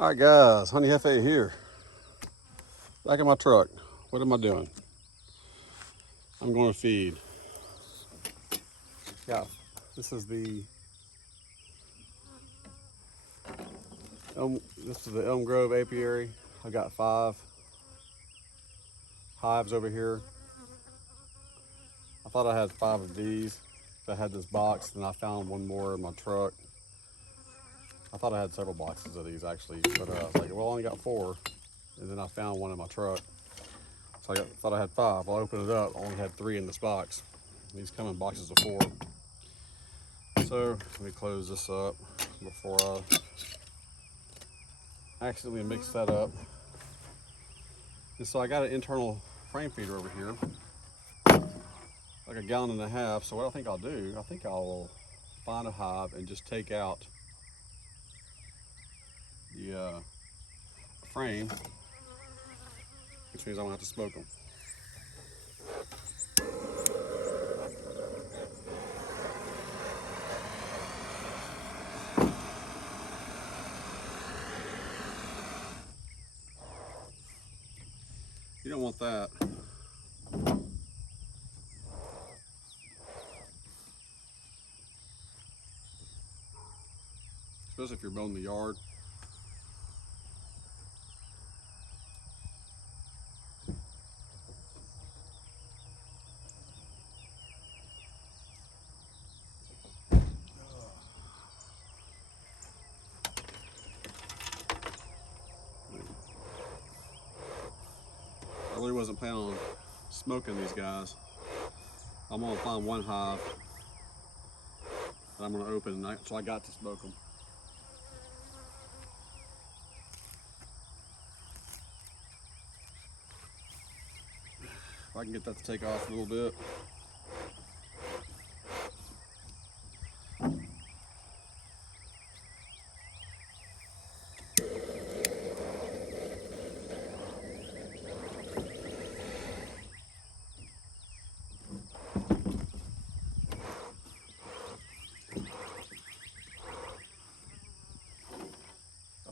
All right, guys, Honey Jefe here. Back in my truck. What am I doing? I'm going to feed. Yeah, this is the Elm Grove Apiary. I got 5 hives over here. I thought I had 5 of these. I had this box, and I found one more in my truck. I thought I had several boxes of these actually, but I was like, well, I only got 4, and then I found one in my truck. So I thought I had 5. I'll open it up. I only had 3 in this box. These come in boxes of 4. So let me close this up before I accidentally mix that up. And so I got an internal frame feeder over here, like a 1.5 gallons. So what I think I'll do, I think I'll find a hive and just take out the frame, which means I won't have to smoke them. You don't want that. Especially if you're mowing the yard. I really wasn't planning on smoking these guys. I'm gonna find one hive that I'm gonna open, so I got to smoke them. If I can get that to take off a little bit.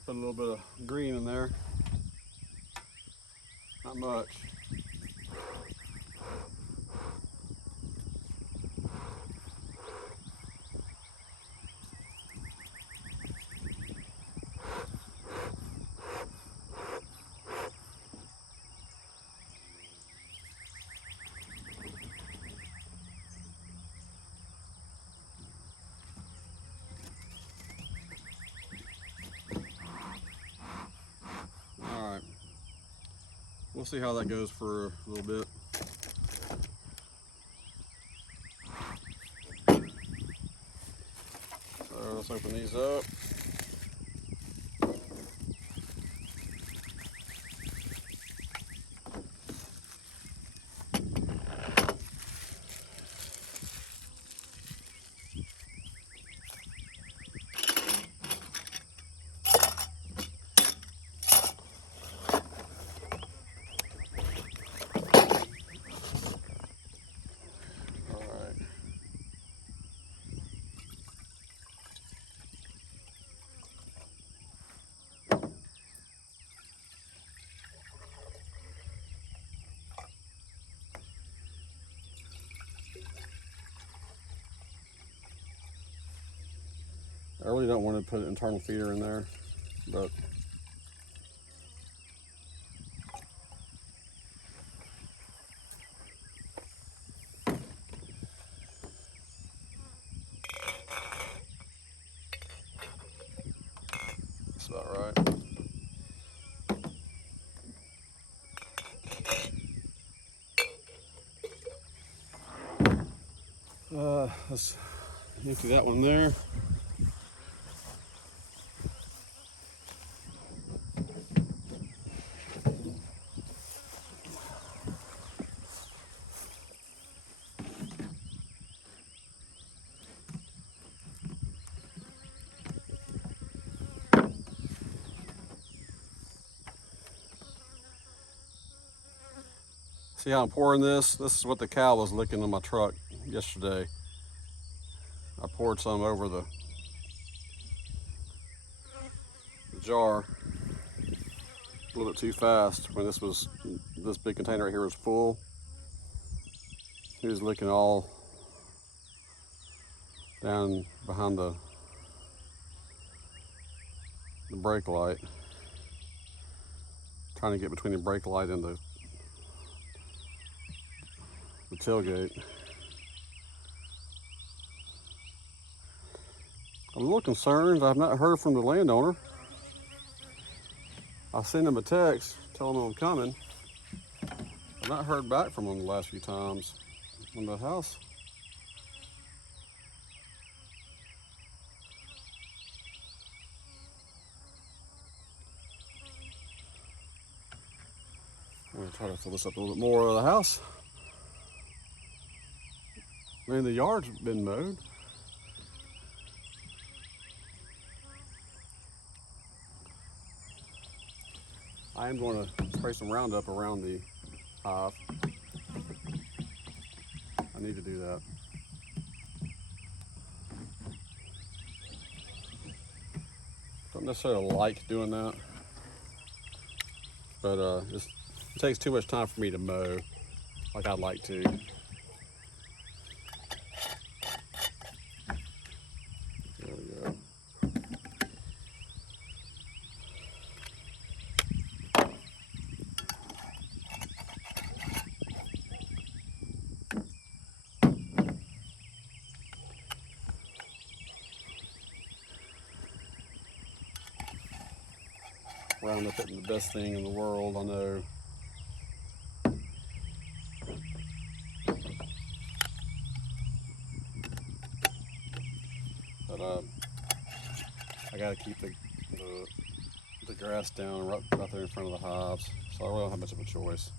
Put a little bit of green in there, not much. All right, we'll see how that goes for a little bit. So let's open these up. I really don't want to put an internal feeder in there, but that's about right. Let's empty that one there. See how I'm pouring this? This is what the cow was licking in my truck yesterday. I poured some over the jar. a little bit too fast when this big container right here was full. He was looking all down behind the brake light, trying to get between the brake light and the tailgate. I'm a little concerned. I've not heard from the landowner. I sent him a text telling him I'm coming. I've not heard back from him the last few times on the house. I'm gonna try to fill this up a little bit more of the house. I mean, the yard's been mowed. I am going to spray some Roundup around the hive. I need to do that. Don't necessarily like doing that, but it takes too much time for me to mow like I'd like to. There we go. Roundup isn't the best thing in the world, I know. But I gotta keep the grass down right there in front of the hives, so I really don't have much of a choice.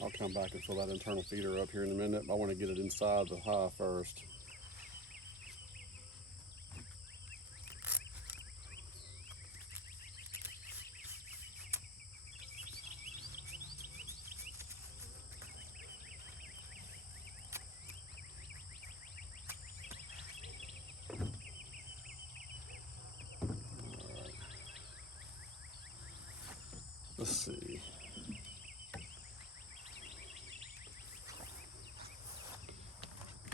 I'll come back and fill that internal feeder up here in a minute, but I want to get it inside the hive first. Let's see.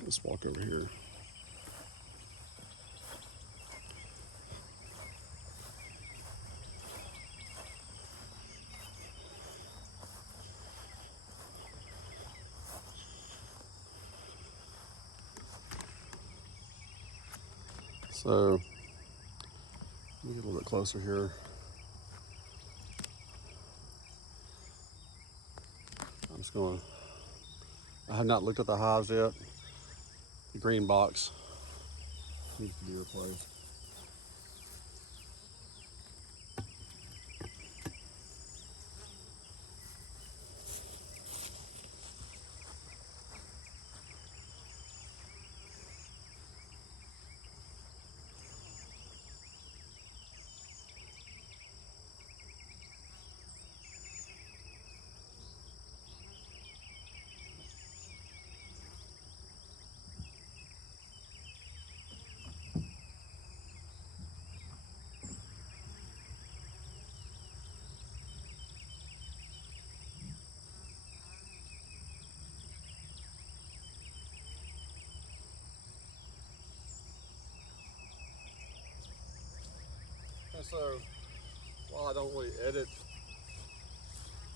Let's walk over here. So, let me get a little bit closer here. I'm just going to, I have not looked at the hives yet. The green box needs to be replaced. And so, while I don't really edit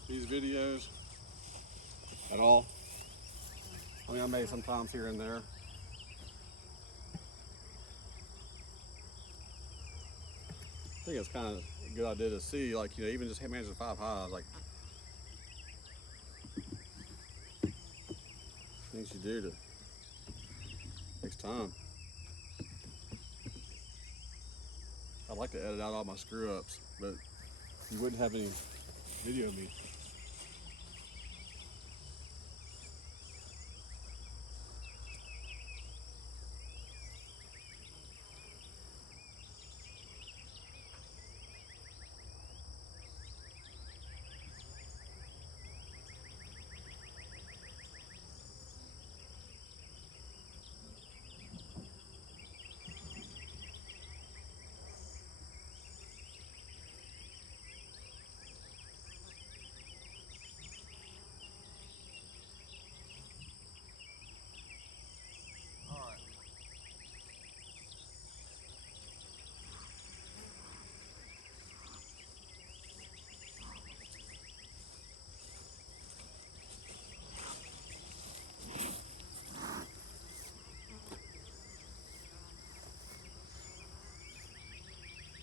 these videos at all, I mean, I may sometimes here and there. I think it's kind of a good idea to see, like, you know, even just managing 5 hives, like, things you do takes time. I'd like to edit out all my screw ups, but you wouldn't have any video of me.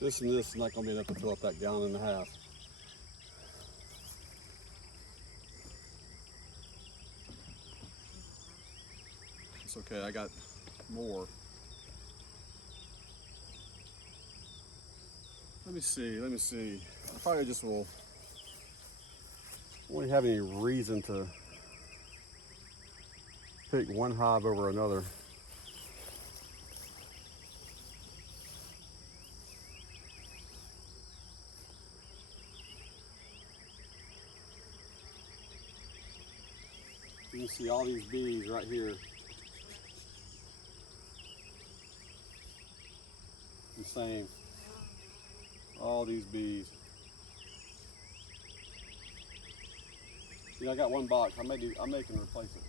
This and this is not going to be enough to fill up that gallon and a half. It's okay, I got more. Let me see. I probably just will, won't have any reason to pick one hive over another. You can see all these bees right here. The same. All these bees. You know, I got one box. I may can replace it.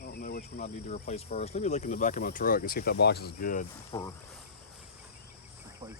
I don't know which one I need to replace first. Let me look in the back of my truck and see if that box is good for replacing.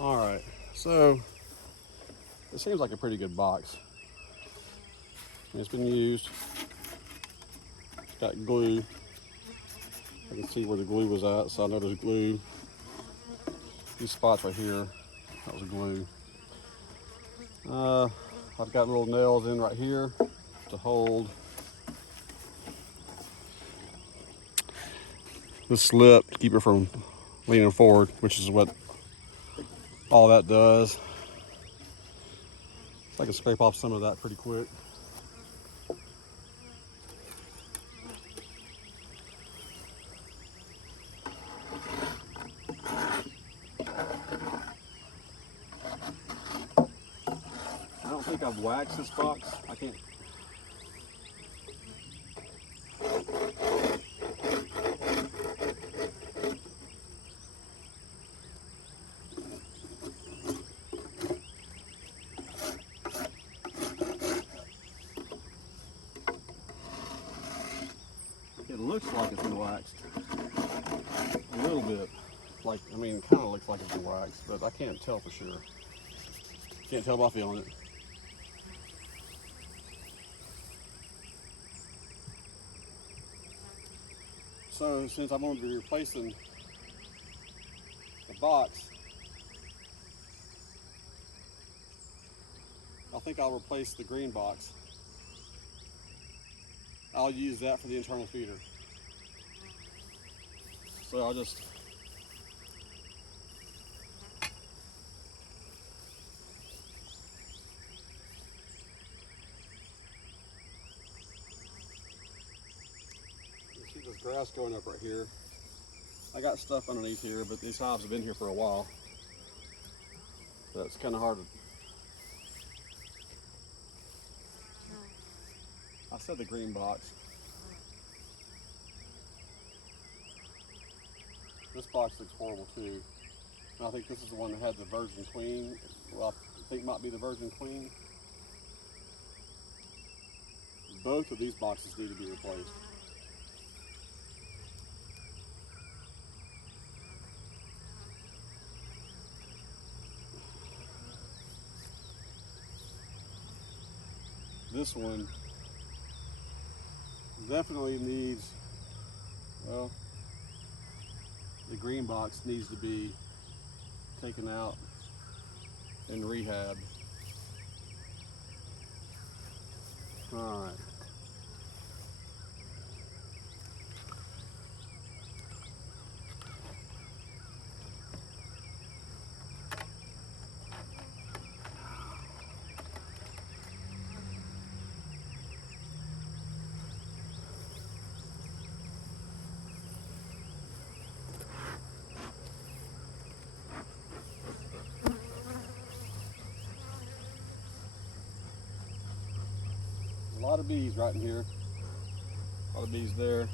All right, so it seems like a pretty good box. It's been used. It's got glue. I can see where the glue was at, so I know there's glue. These spots right here, that was glue. I've got little nails in right here to hold the slip to keep it from leaning forward, which is what all that does. So I can scrape off some of that pretty quick. I don't think I've waxed this box. I can't. It looks like it's been waxed. A little bit. Like, I mean, kind of looks like it's been waxed, but I can't tell for sure. Can't tell by feeling it. So, since I'm going to be replacing the box, I think I'll replace the green box. I'll use that for the internal feeder. So I'll just see this grass going up right here. I got stuff underneath here, but these hives have been here for a while. So it's kind of hard to. I said the green box. This box looks horrible too. And I think this is the one that had the Virgin Queen. Well, I think might be the Virgin Queen. Both of these boxes need to be replaced. This one definitely needs, well, the green box needs to be taken out and rehabbed. All right. lot of bees right in here. A lot of bees there.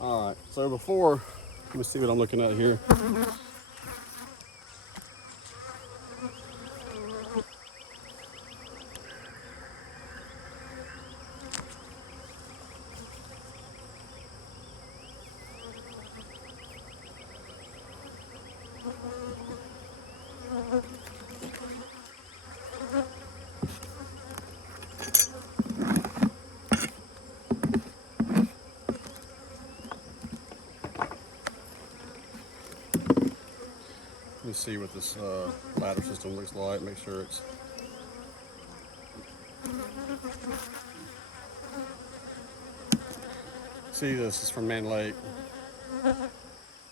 All right, so before, let me see what I'm looking at here. Let me see what this ladder system looks like, make sure it's... See, this is from Mann Lake.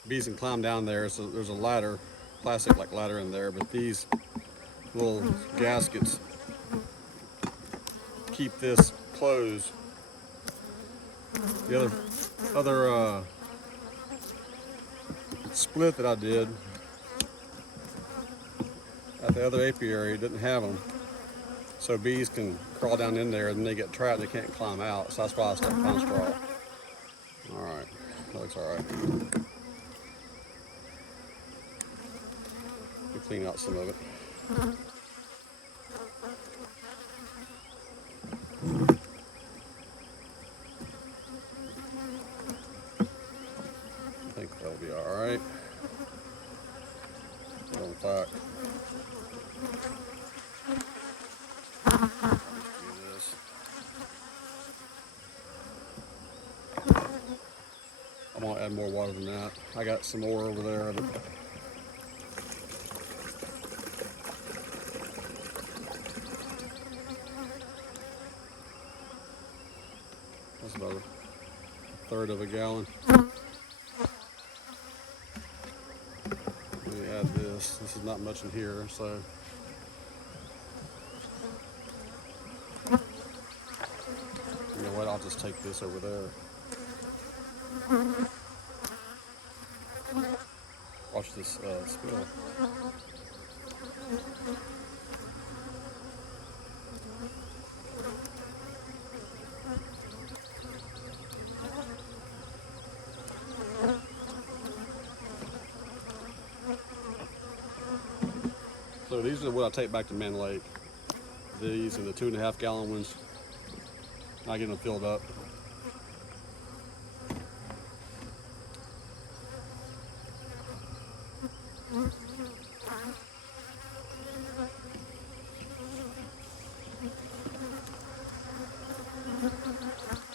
Bees can climb down there, so there's a ladder, plastic like ladder in there, but these little gaskets keep this closed. The other split that I did at the other apiary didn't have them, so bees can crawl down in there and then they get trapped, they can't climb out, so that's why I stuck pine straw. Alright, that looks alright. We clean out some of it. I think that'll be alright. In fact, do this. I'm gonna add more water than that. I got some more over there. That's about a third of a gallon. Let me add this. This is not much in here, so. You know what? I'll just take this over there. Watch this spill. So these are what I take back to Mann Lake. These and the 2.5 gallon ones. I get them filled up.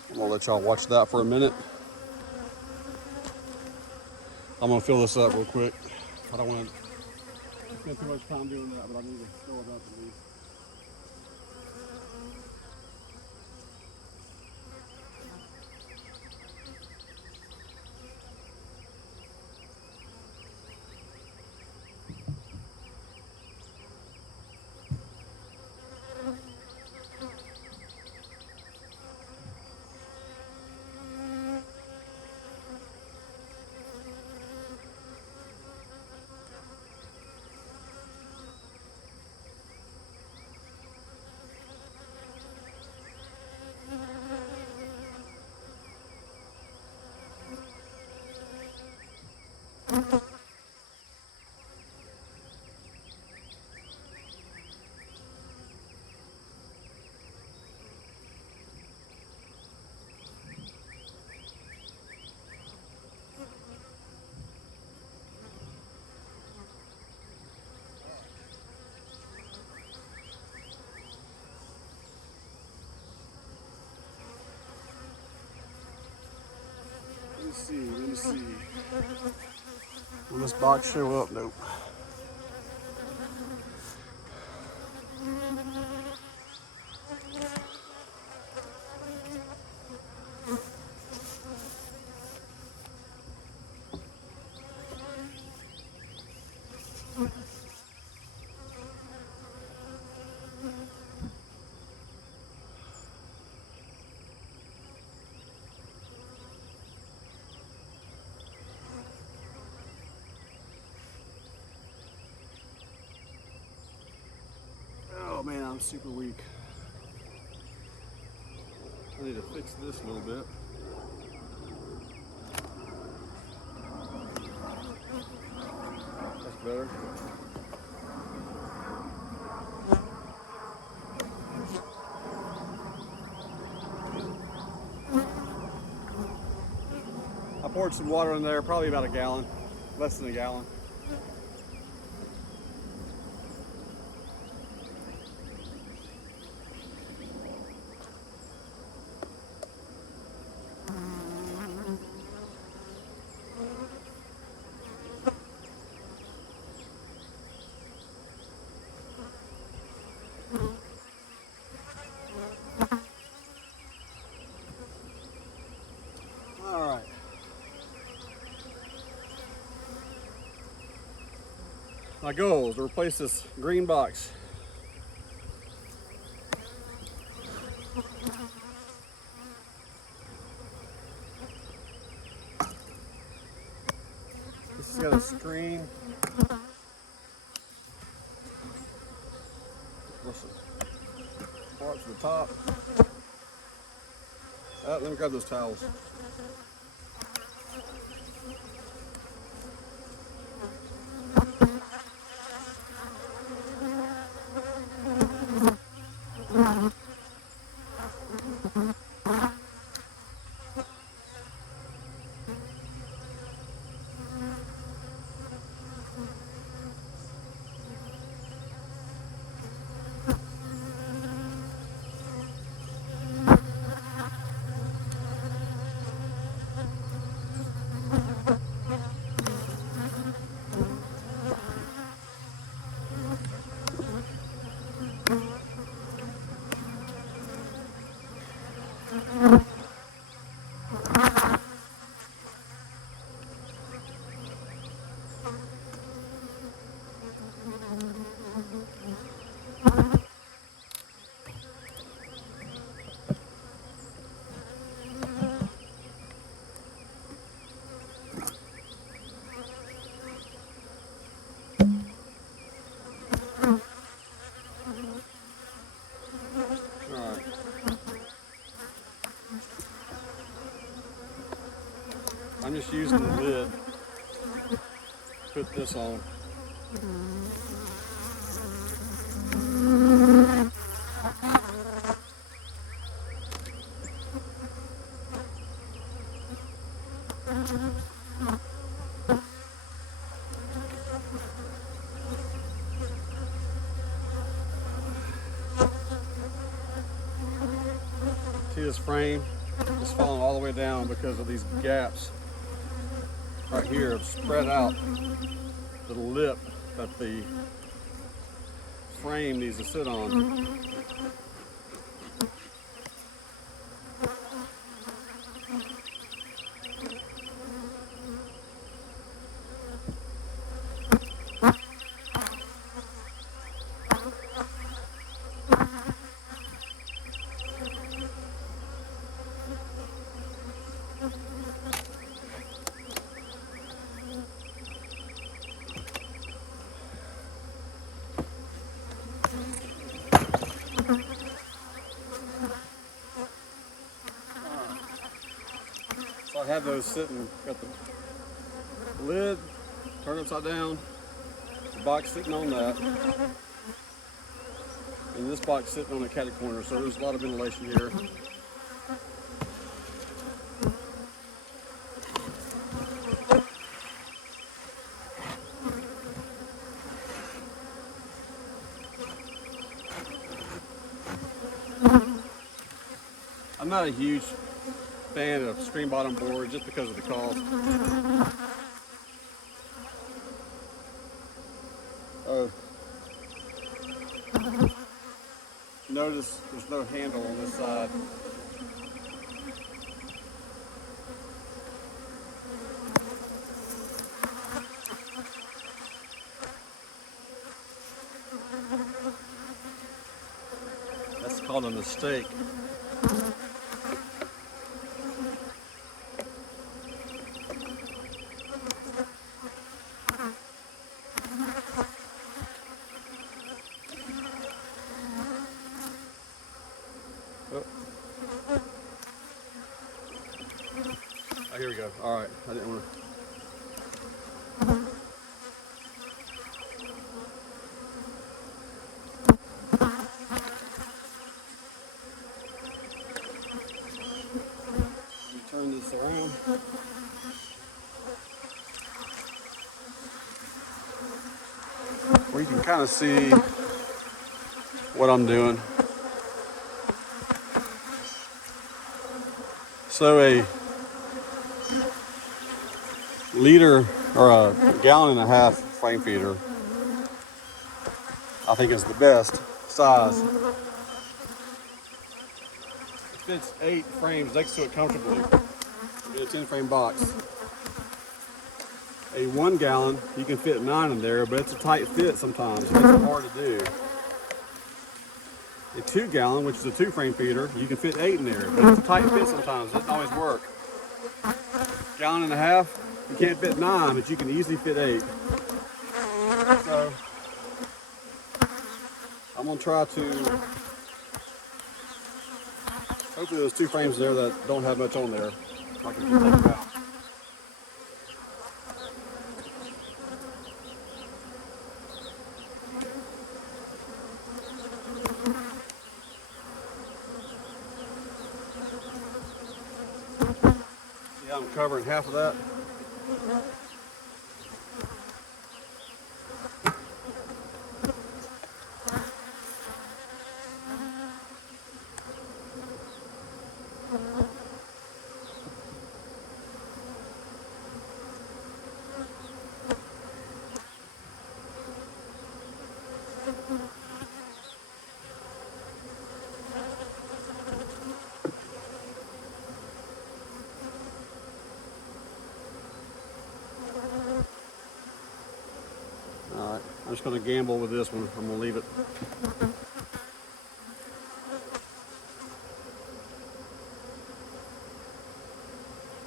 I'm gonna let y'all watch that for a minute. I'm gonna fill this up real quick. I don't want to spend too much time doing that, but I need to fill it up at least. Let me see. Will this box show up? Nope. I'm super weak. I need to fix this a little bit. That's better. I poured some water in there, probably about a gallon, less than a gallon. All right. My goal is to replace this green box. This has got a screen. Listen, part to the top. Let me grab those towels. I'm just using the lid to put this on. See this frame? It's falling all the way down because of these gaps right here have spread out the lip that the frame needs to sit on. So I have those sitting, got the lid turned upside down, the box sitting on that, and this box sitting on the catty corner, so there's a lot of ventilation here. I'm not a huge fan of stream bottom board just because of the cost. Notice there's no handle on this side. That's called a mistake. go. All right, I didn't want to. Turn this around. Where you can kind of see what I'm doing. So a liter or a gallon and a half frame feeder, I think is the best size. It fits 8 frames next to it comfortably in a 10 frame box. A 1 gallon, you can fit 9 in there, but it's a tight fit sometimes. It makes it hard to do. A 2 gallon, which is a 2 frame feeder, you can fit 8 in there, but it's a tight fit sometimes. It doesn't always work. Gallon and a half, you can't fit 9, but you can easily fit 8. So I'm gonna try to, hopefully those 2 frames there that don't have much on there, I can keep them out. Yeah, I'm covering half of that. All right, I'm just gonna gamble with this one. I'm gonna leave it.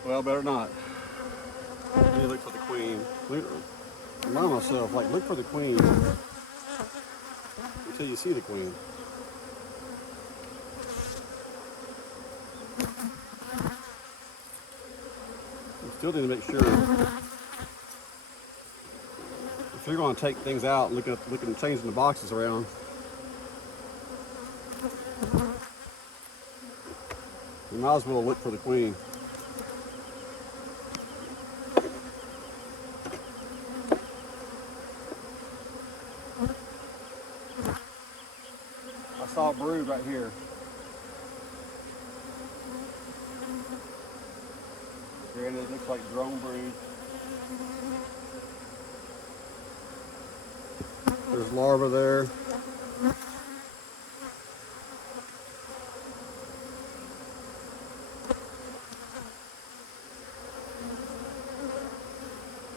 Well, better not. Let me look for the queen. Remind myself, like, look for the queen until you see the queen. You still need to make sure if you're going to take things out and looking and changing the boxes around. You might as well look for the queen. I saw a brood right here. Granted, it looks like drone brood. There's larvae there.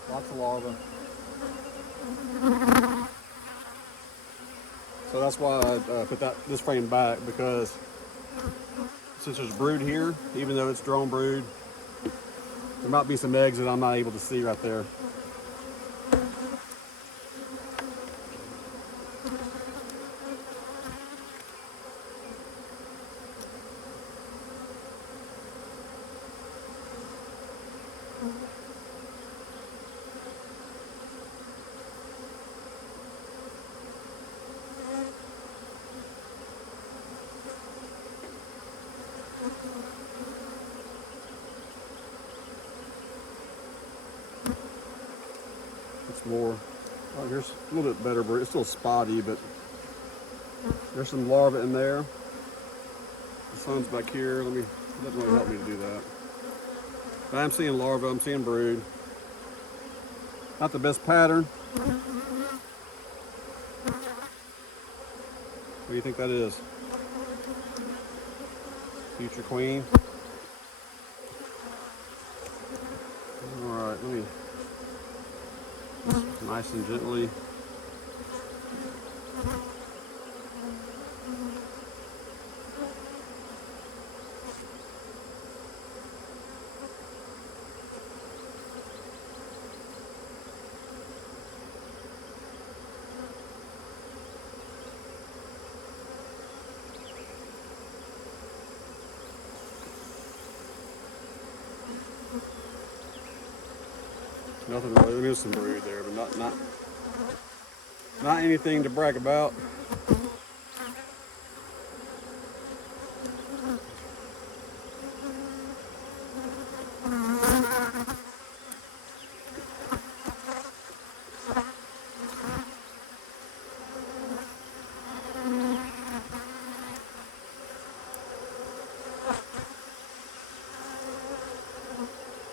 Lots of larvae. So that's why I put this frame back, because since there's brood here, even though it's drone brood, there might be some eggs that I'm not able to see right there. It's more, oh, here's a little bit better brood. It's still spotty, but there's some larvae in there. The sun's back here. It doesn't really help me to do that. But I'm seeing larvae, I'm seeing brood. Not the best pattern. What do you think that is? Future queen. All right, let me just nice and gently. Nothing really. There is some brood there, but not anything to brag about.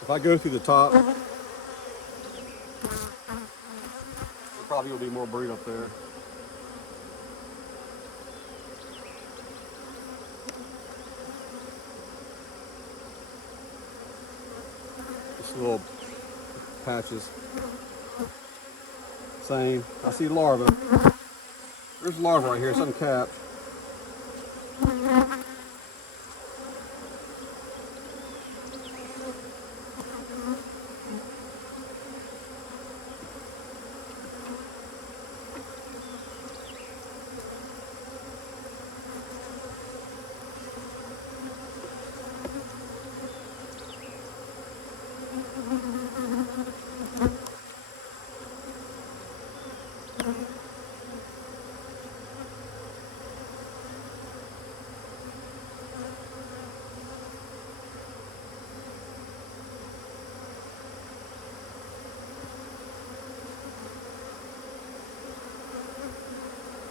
If I go through the top, there probably will be more brood up there. Just little patches. Same. I see larvae. There's larvae right here, some capped.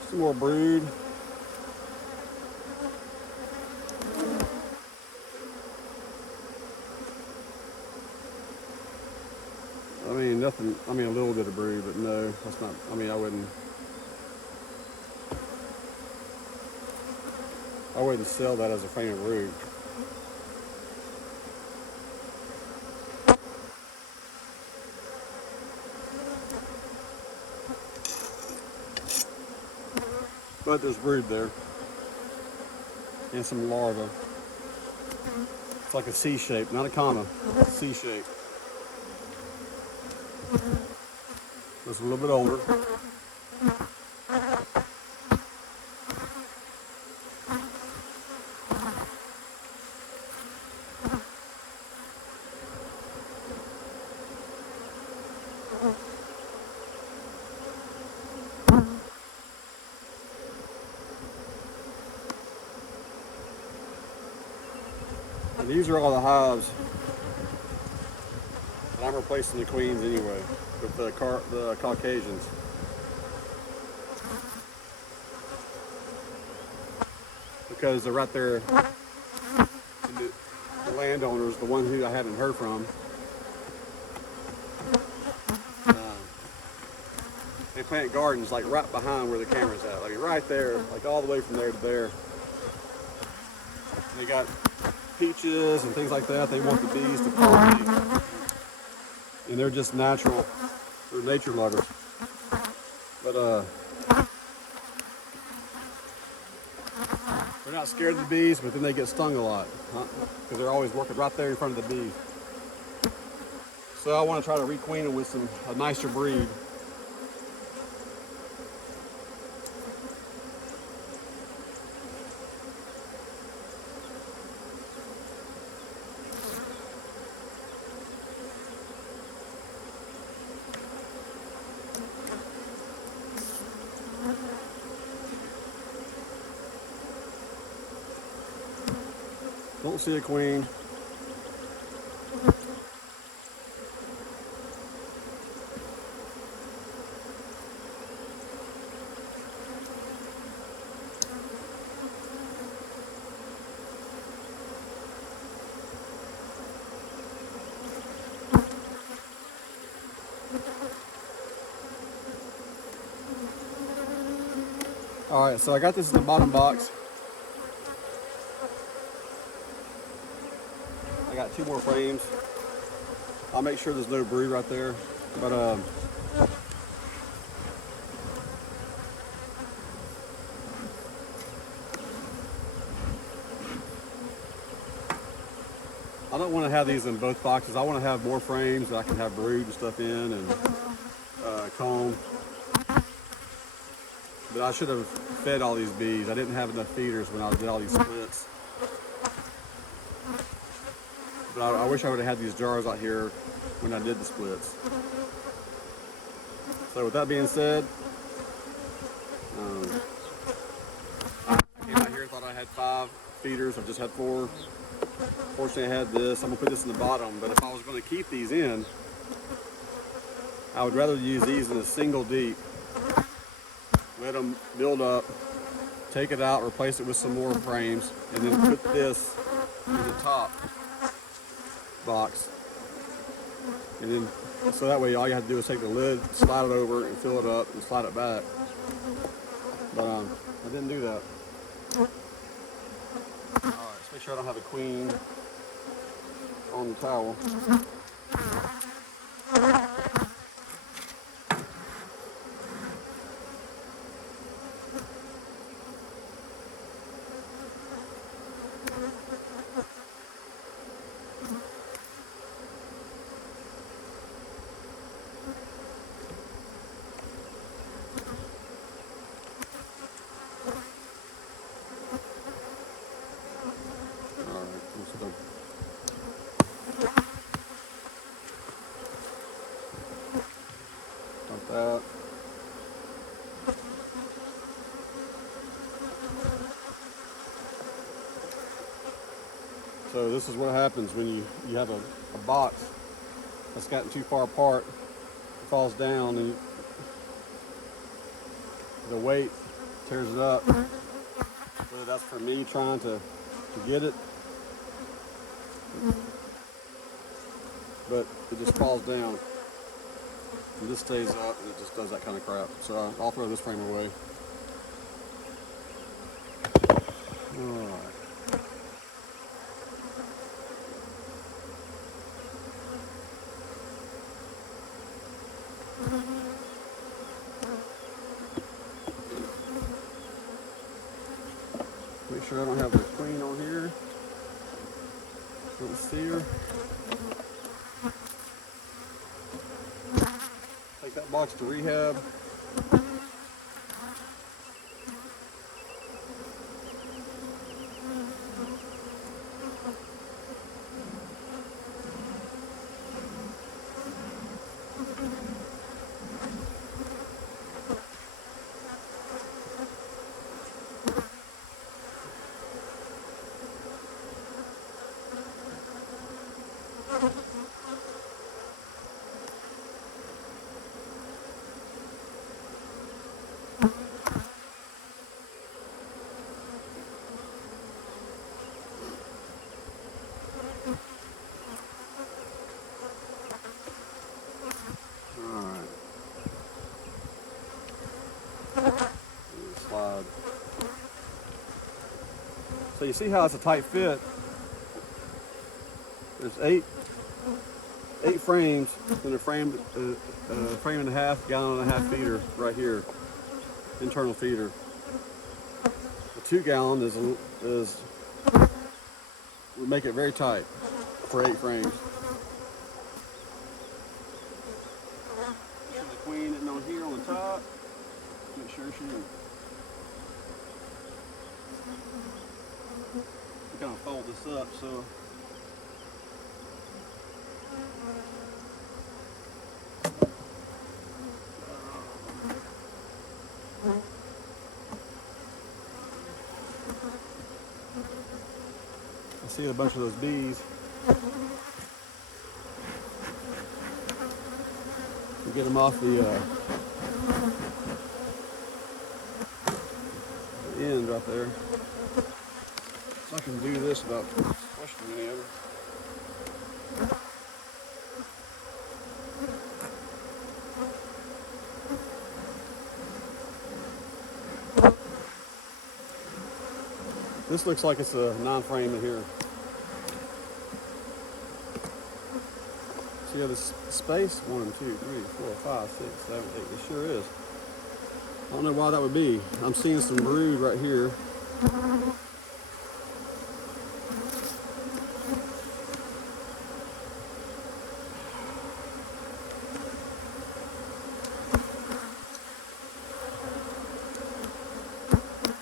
Some more brood. I mean, nothing, I mean, a little bit of brood, but no, that's not, I mean, I wouldn't sell that as a frame of brood. But there's brood there. And some larvae. It's like a C shape, not a comma, C shape. It's a little bit older. And these are all the hives. And I'm replacing the queens anyway with the Caucasians. Because they're right there, the landowners, the one who I hadn't heard from, they plant gardens like right behind where the camera's at, like right there, like all the way from there to there. And they got peaches and things like that. They want the bees to pollinate. And they're just natural, they're nature lovers. But they're not scared of the bees, but then they get stung a lot, because they're always working right there in front of the bees. So I want to try to requeen them with a nicer breed. Don't see a queen. All right, so I got this in the bottom box. I got 2 more frames. I'll make sure there's no brood right there. But I don't want to have these in both boxes. I want to have more frames that I can have brood and stuff in, and comb. But I should have fed all these bees. I didn't have enough feeders when I did all these splits. But I wish I would have had these jars out here when I did the splits. So with that being said, I came out here and thought I had 5 feeders. I've just had 4. Fortunately, I had this. I'm gonna put this in the bottom, but if I was gonna keep these in, I would rather use these in a single deep. Let them build up, take it out, replace it with some more frames, and then put this in the top box. And then, so that way all you have to do is take the lid, slide it over, and fill it up, and slide it back. But I didn't do that. All right, let's make sure I don't have a queen on the towel. Like that. So this is what happens when you have a box that's gotten too far apart, it falls down, and the weight tears it up. Whether that's for me trying to get it, but it just falls down. And this stays up and it just does that kind of crap. So I'll throw this frame away. Alright. Make sure I don't have the queen on here. Don't see her. Take that box to rehab. Slide. So you see how it's a tight fit. There's eight frames in a frame and a half, gallon and a half feeder right here, internal feeder. The 2 gallon is would make it very tight for 8 frames. Make sure the queen isn't on here on the top. Make sure she is. Kind of fold this up so I see a bunch of those bees. We get them off the end right there. So I can do this without questioning any of it. This looks like it's a non-frame in here. So you have this space, 1, 2, 3, 4, 5, 6, 7, 8. It sure is. I don't know why that would be. I'm seeing some brood right here.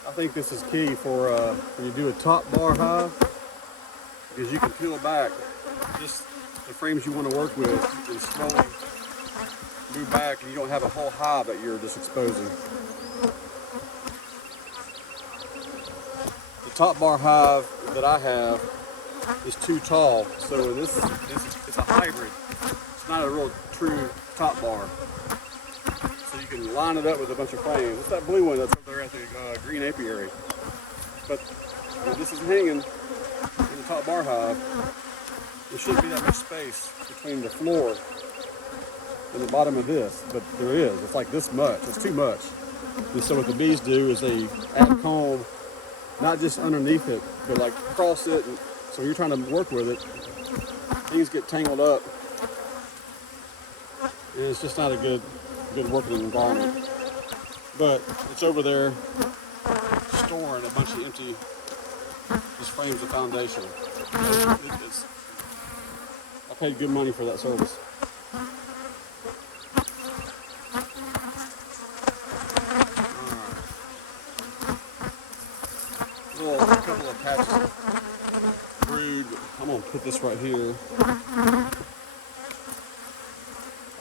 I think this is key for when you do a top bar hive, because you can peel back just the frames you want to work with and slowly move back and you don't have a whole hive that you're just exposing. The top bar hive that I have is too tall, so it's a hybrid. It's not a real true top bar. So you can line it up with a bunch of frames. It's that blue one that's over there at the green apiary. But when this is hanging in the top bar hive, there shouldn't be that much space between the floor and the bottom of this, but there is. It's like this much. It's too much. And so what the bees do is they add comb, not just underneath it, but like across it. And so when you're trying to work with it, things get tangled up, and it's just not a good working environment. But it's over there storing a bunch of empty just frames of foundation. I paid good money for that service. A couple of patches of brood. I'm gonna put this right here.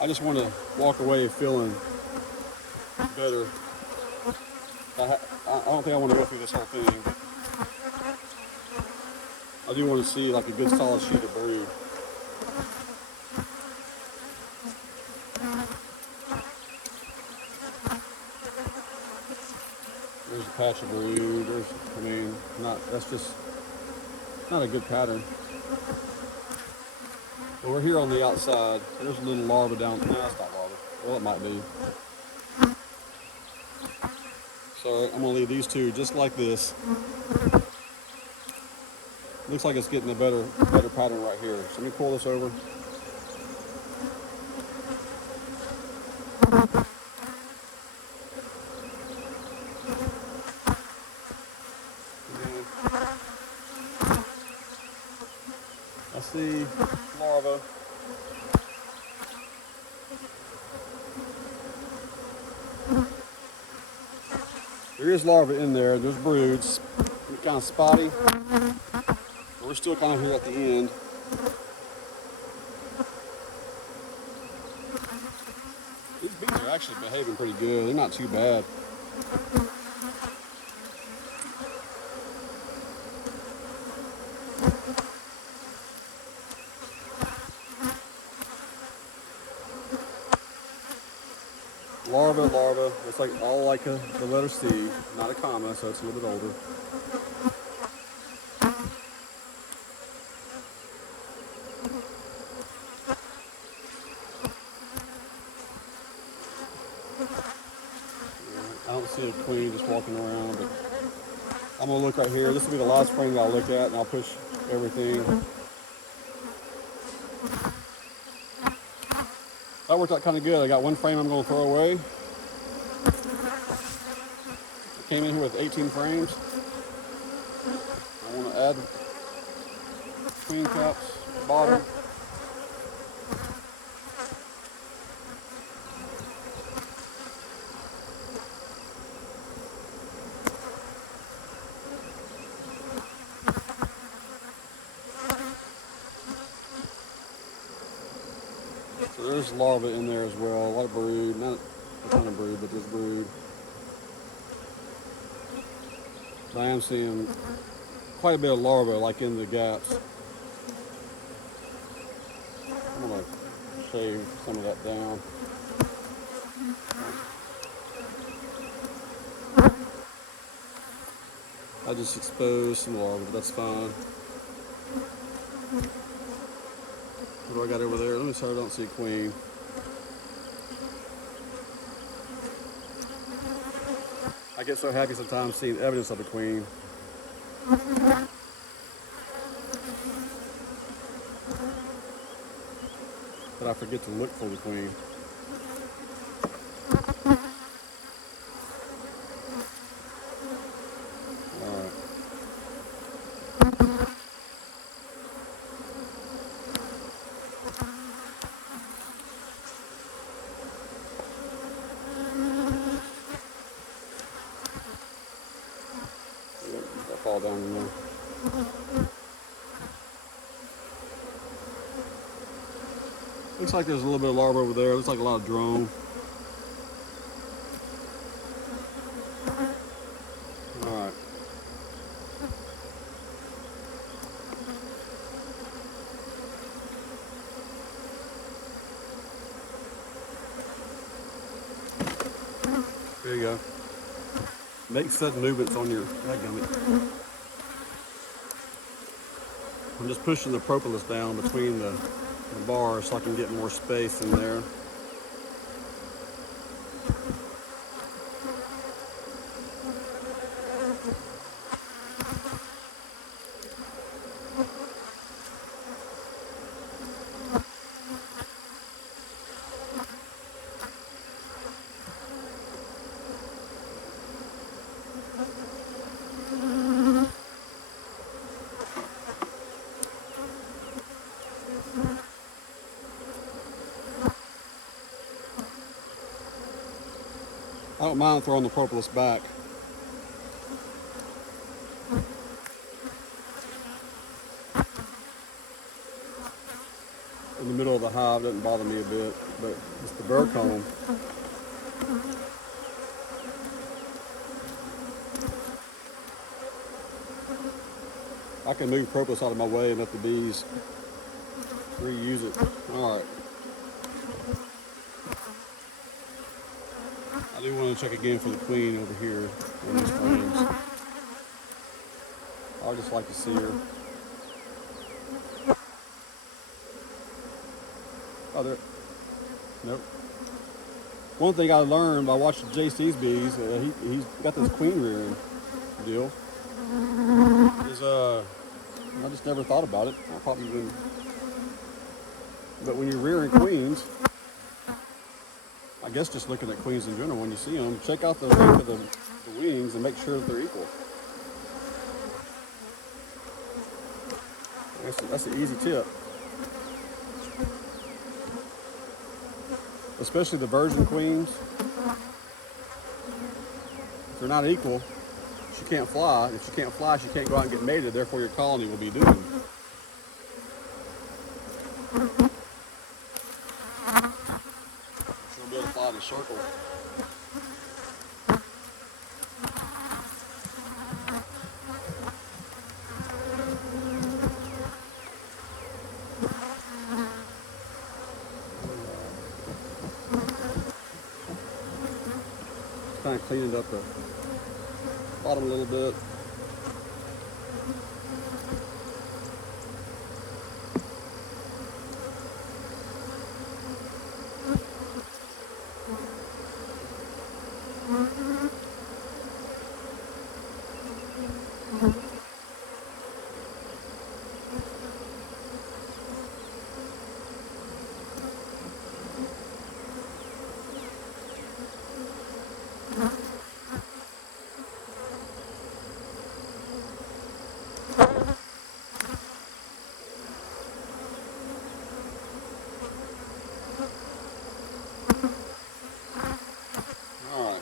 I just want to walk away feeling better. I don't think I want to go through this whole thing, but I do want to see like a good solid sheet of brood. There's a patch of brood. That's just not a good pattern. But we're here on the outside. There's a little larva down. No, that's not larva. Well, it might be. So I'm gonna leave these two just like this. Looks like it's getting a better pattern right here. So let me pull this over. I see larva. There is larva in there. There's broods. It's kind of spotty. But we're still kind of here at the end. These bees are actually behaving pretty good. They're not too bad. Larva. It's like all like the letter C, not a comma, so it's a little bit older. I don't see a queen just walking around, but I'm gonna look right here. This will be the last frame that I'll look at, and I'll push everything. That worked out kind of good. I got one frame I'm gonna throw away. I came in here with 18 frames. I want to add queen caps, bottom. So there's larvae in there as well. A lot of brood, not a ton of brood, but there's brood. I am seeing quite a bit of larvae like in the gaps. I'm going to shave some of that down. I just exposed some larvae, but that's fine. What do I got over there? Let me see if I don't see a queen. I get so happy sometimes seeing evidence of a queen. But I forget to look for the queen. Alright. I'll fall down in there. Looks like there's a little bit of larva over there. Looks like a lot of drone. All right. There you go. Make sudden movements on your gummy. I'm just pushing the propolis down between the bars so I can get more space in there. I don't mind throwing the propolis back. In the middle of the hive doesn't bother me a bit, but it's the bird comb. I can move propolis out of my way and let the bees reuse it. All right. I do want to check again for the queen over here on these frames. I just like to see her. Oh, there. Nope. One thing I learned by watching JC's bees, he's got this queen rearing deal. Is I just never thought about it. I probably didn't. But when you're rearing queens, I guess just looking at queens in general, when you see them, check out the length of the wings and make sure that they're equal. That's an easy tip. Especially the virgin queens. If they're not equal, she can't fly. If she can't fly, she can't go out and get mated, therefore your colony will be doomed. She'll be able to fly in a circle. Kind of cleaning up the bottom a little bit.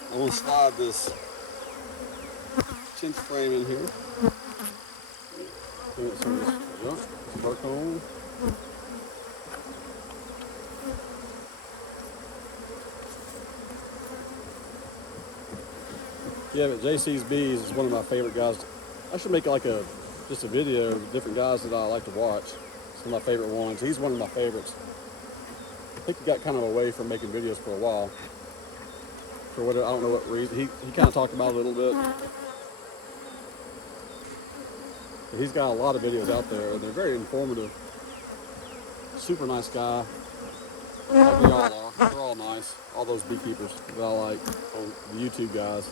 I'm going to slide this 10th frame in here. Spark on. Yeah, but JC's Bees is one of my favorite guys. I should make like just a video of different guys that I like to watch. Some of my favorite ones. He's one of my favorites. I think he got kind of away from making videos for a while. For what, I don't know what reason. He kind of talked about it a little bit. But he's got a lot of videos out there, and they're very informative. Super nice guy. Like they all are. They're all nice. All those beekeepers that I like, the YouTube guys.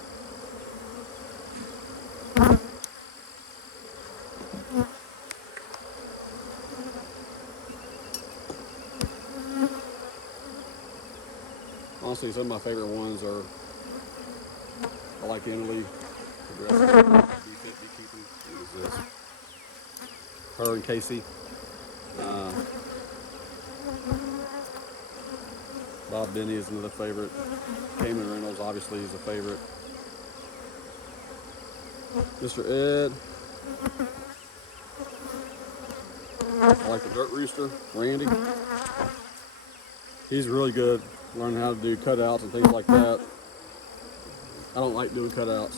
Honestly, some of my favorite ones are, I like Emily, Beekeeping. What is this? Her and Casey. Bob Benny is another favorite. Cayman Reynolds obviously is a favorite. Mr. Ed. I like the Dirt Rooster, Randy. He's really good learning how to do cutouts and things like that. I don't like doing cutouts.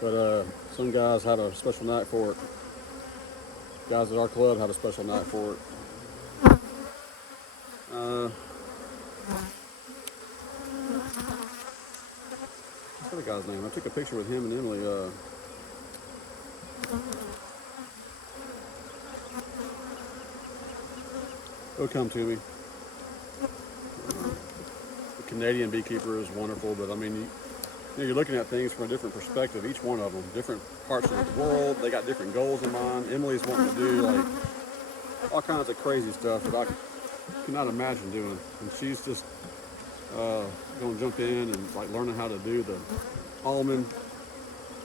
But some guys had a special knack for it. Guys at our club had a special knack for it. What's the guy's name? I took a picture with him and Emily. It'll come to me. The Canadian beekeeper is wonderful, but I mean, you're looking at things from a different perspective. Each one of them, different parts of the world. They got different goals in mind. Emily's wanting to do like all kinds of crazy stuff that I cannot imagine doing, and she's just going to jump in and like learning how to do the almond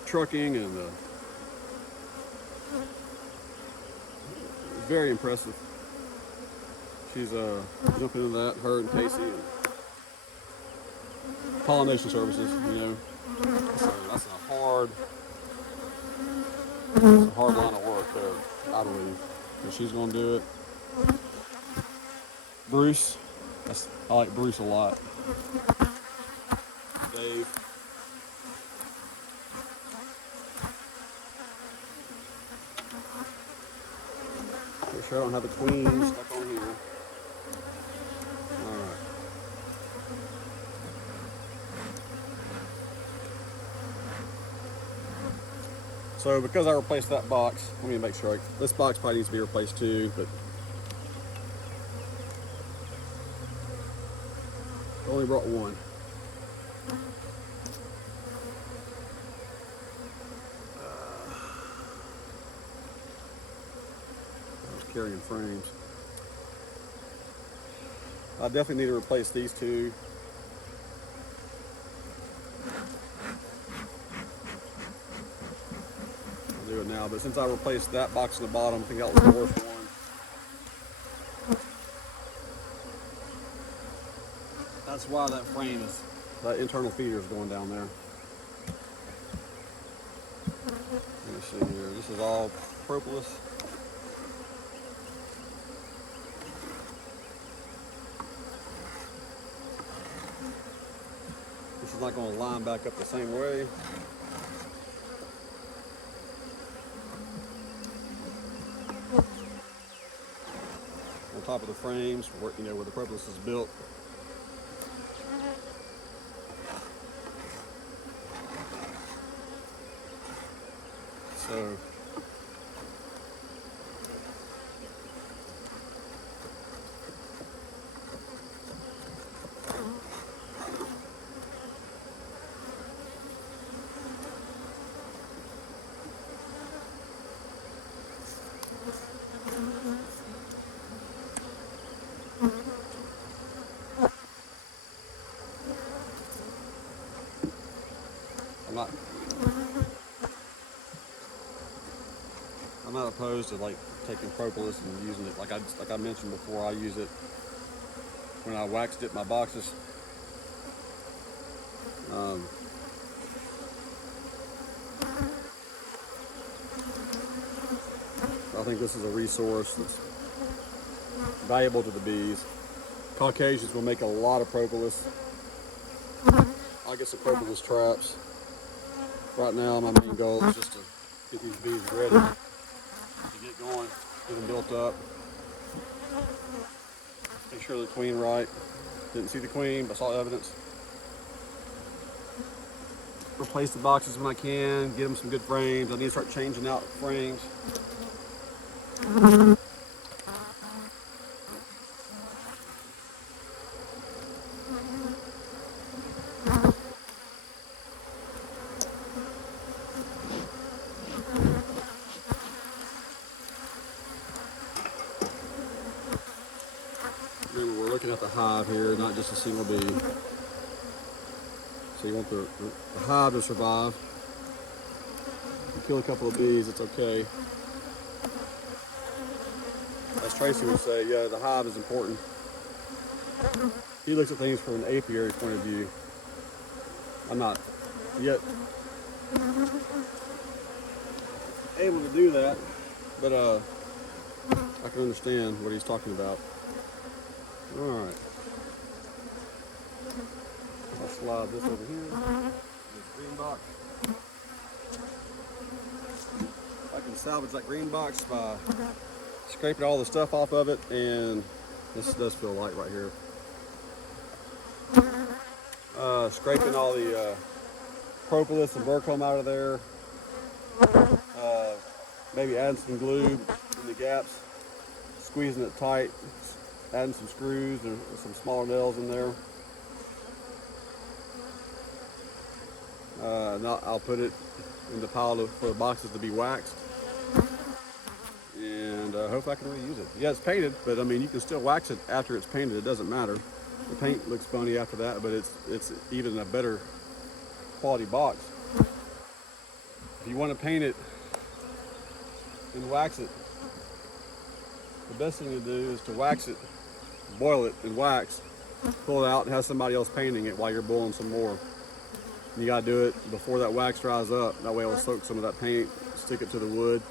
trucking and very impressive. She's jumping into that, her and Casey, and pollination services, you know. So that's a hard line of work there, I believe. And she's going to do it. Bruce, I like Bruce a lot. Dave. Make sure I don't have the queen stuck on here. Alright. So because I replaced that box, let me make sure this box probably needs to be replaced too, but I only brought one. I was carrying frames. I definitely need to replace these two. I'll do it now, but since I replaced that box in the bottom, I think that was the worst one. That's why that frame is, that internal feeder is going down there. Let me see here. This is all propolis. This is not going to line back up the same way. On top of the frames, where, you know, where the propolis is built. So I'm not opposed to like taking propolis and using it like I mentioned before. I use it when I wax dip my boxes. I think this is a resource that's valuable to the bees. Caucasians will make a lot of propolis. I'll get some propolis traps. Right now my main goal is just to get these bees ready to get going, get them built up. Make sure the queen right. Didn't see the queen, but saw evidence. Replace the boxes when I can, get them some good frames. I need to start changing out frames. Remember, we're looking at the hive here, not just a single bee. So you want the hive to survive. You kill a couple of bees, it's okay. As Tracy would say, yeah, the hive is important. He looks at things from an apiary point of view. I'm not yet able to do that, but I can understand what he's talking about. All right. I'll slide this over here. This green box. I can salvage that green box by scraping all the stuff off of it, and this does feel light right here. Scraping all the propolis and burrcomb out of there. Maybe adding some glue in the gaps, squeezing it tight, adding some screws or some smaller nails in there. And I'll put it in the pile for the boxes to be waxed, and hopefully I can reuse it. Yeah, it's painted, but I mean you can still wax it after it's painted. It doesn't matter. The paint looks funny after that, but it's even a better quality box. If you want to paint it and wax it, the best thing to do is to wax it, boil it and wax, pull it out and have somebody else painting it while you're boiling some more. And you gotta do it before that wax dries up. That way it'll soak some of that paint, stick it to the wood.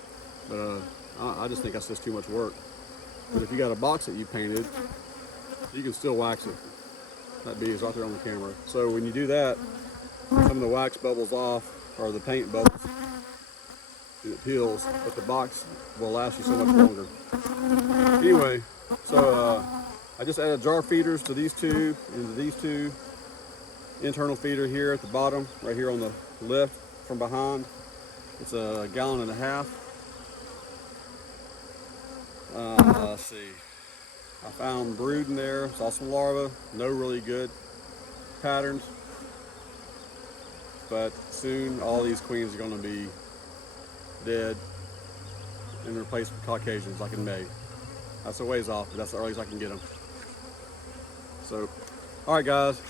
But I just think that's just too much work. But if you got a box that you painted, you can still wax it. That bee is right there on the camera. So when you do that, some of the wax bubbles off, or the paint bubbles, and it peels, but the box will last you so much longer. Anyway, so I just added jar feeders to these two, and to these two. Internal feeder here at the bottom, right here on the left from behind. It's a 1.5 gallons. Let's see. I found brood in there, saw some larvae, no really good patterns. But soon all these queens are going to be dead and replaced with Caucasians like in May. That's a ways off, but that's the earliest I can get them. So, all right guys.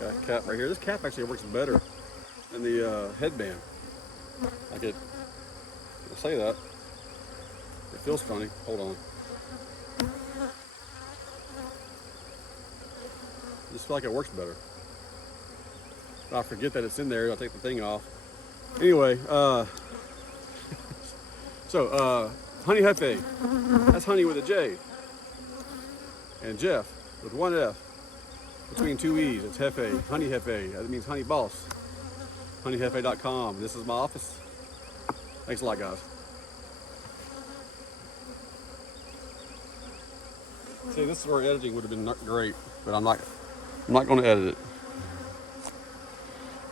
Got a cap right here. This cap actually works better than the headband. I could say that. It feels funny. Hold on. I just feel like it works better. But I forget that it's in there. I'll take the thing off. Anyway, so Honey Jefe. That's honey with a J. And Jeff with one F. Between two E's, it's Jefe, Honey Jefe. That means honey boss. honeyjefe.com. This is my office. Thanks a lot, guys. See, this is where editing would have been great, but I'm not going to edit it.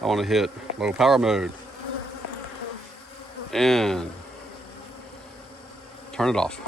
I want to hit low power mode and turn it off.